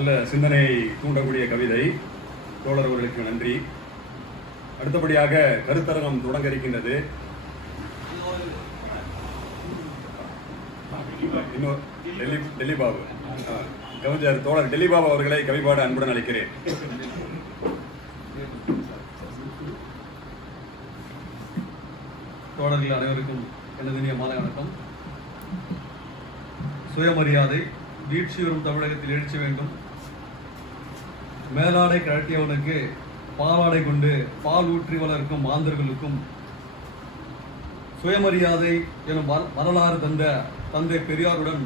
நல்ல சிந்தனை தூண்டக்கூடிய கவிதை. தோழர் அவர்களுக்கு நன்றி. அடுத்தபடியாக கருத்தரங்கம் தொடங்க இருக்கின்றது. இன்னொரு டெல்லி பாபு கவிஞர் தோழர் டெல்லி பாபு அவர்களை கவிபாட அன்புடன் அழைக்கிறேன். தோழர்கள் அனைவருக்கும் எனது இனிய மாலை வணக்கம். சுயமரியாதை. வீழ்ச்சி வரும் தமிழகத்தில் எழுச்சி வேண்டும். மேலாடை கழட்டியவனுக்கு பாலாடை கொண்டு பால் ஊற்றி வளர்க்கும் மாந்தர்களுக்கும், சுயமரியாதை எனும் வரலாறு தந்த தந்தை பெரியாருடன்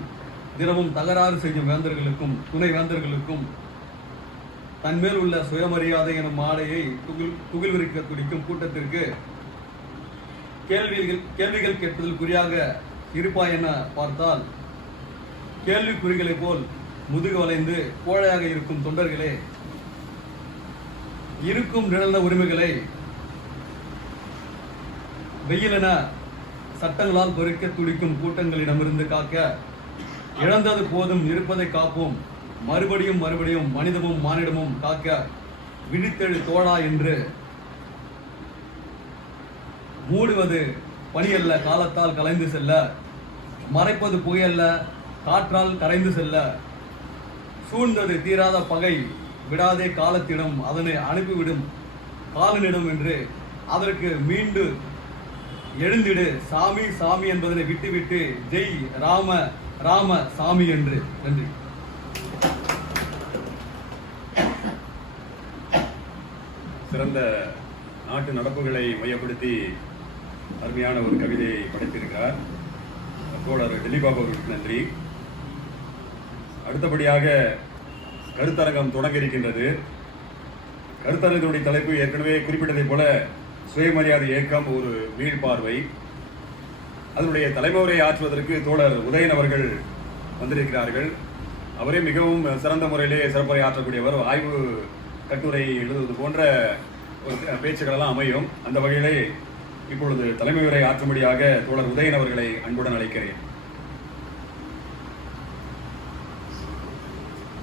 தினமும் தகராறு செய்யும் வேந்தர்களுக்கும் துணை வேந்தர்களுக்கும், தன்மேல் உள்ள சுயமரியாதை எனும் ஆடையை துகில் விரிக்க துடிக்கும் கூட்டத்திற்கு கேள்விகள் கேட்பதில் குறியாக இருப்பாய் என பார்த்தால், கேள்விக்குறிகளை போல் முதுகு வளைந்து கோழையாக இருக்கும் தொண்டர்களே, இருக்கும் நிழல்ல உரிமைகளை வெயிலென சட்டங்களால் பொறிக்க துடிக்கும் கூட்டங்களிடமிருந்து காக்க, இழந்தது போதும் இருப்பதை காப்போம், மறுபடியும் மறுபடியும் மனிதமும் மானிடமும் காக்க விழித்தெழு தோழா என்று மூடுவது பனியல்ல காலத்தால் கலைந்து செல்ல, மறைப்பது புகையல்ல காற்றால் கரைந்து செல்ல, சூழ்ந்தது தீராத பகை விடாதே காலத்திடம் அதனை அனுப்பிவிடும் காலனிடம் என்று அதற்கு மீண்டு எழுந்திடு சாமி சாமி என்பதனை விட்டுவிட்டு ஜெய் ராம ராம சாமி என்று. நன்றி. சிறந்த நாட்டு நடப்புகளை மையப்படுத்தி அருமையான ஒரு கவிதையை படைத்திருக்கிறார் தோழர் டெல்லி பாபு அவர்களுக்கு நன்றி. அடுத்தபடியாக கருத்தரங்கம் தொடங்க இருக்கின்றது. கருத்தரங்கத்தினுடைய தலைப்பு ஏற்கனவே குறிப்பிட்டதை போல சுயமரியாதை இயக்கம் ஒரு மீள்பார்வை. அதனுடைய தலைமுறை ஆற்றுவதற்கு தோழர் உதயன் அவர்கள் வந்திருக்கிறார்கள். அவரே மிகவும் சிறந்த முறையிலே சிறப்புரை ஆற்றக்கூடியவர். ஆய்வு கட்டுரை எழுதுவது போன்ற ஒரு பேச்சுகளெல்லாம் அமையும். அந்த வகையிலே இப்பொழுது தலைமை உரை ஆற்றும்படியாக தோழர் உதயன் அவர்களை அன்புடன் அழைக்கிறேன்.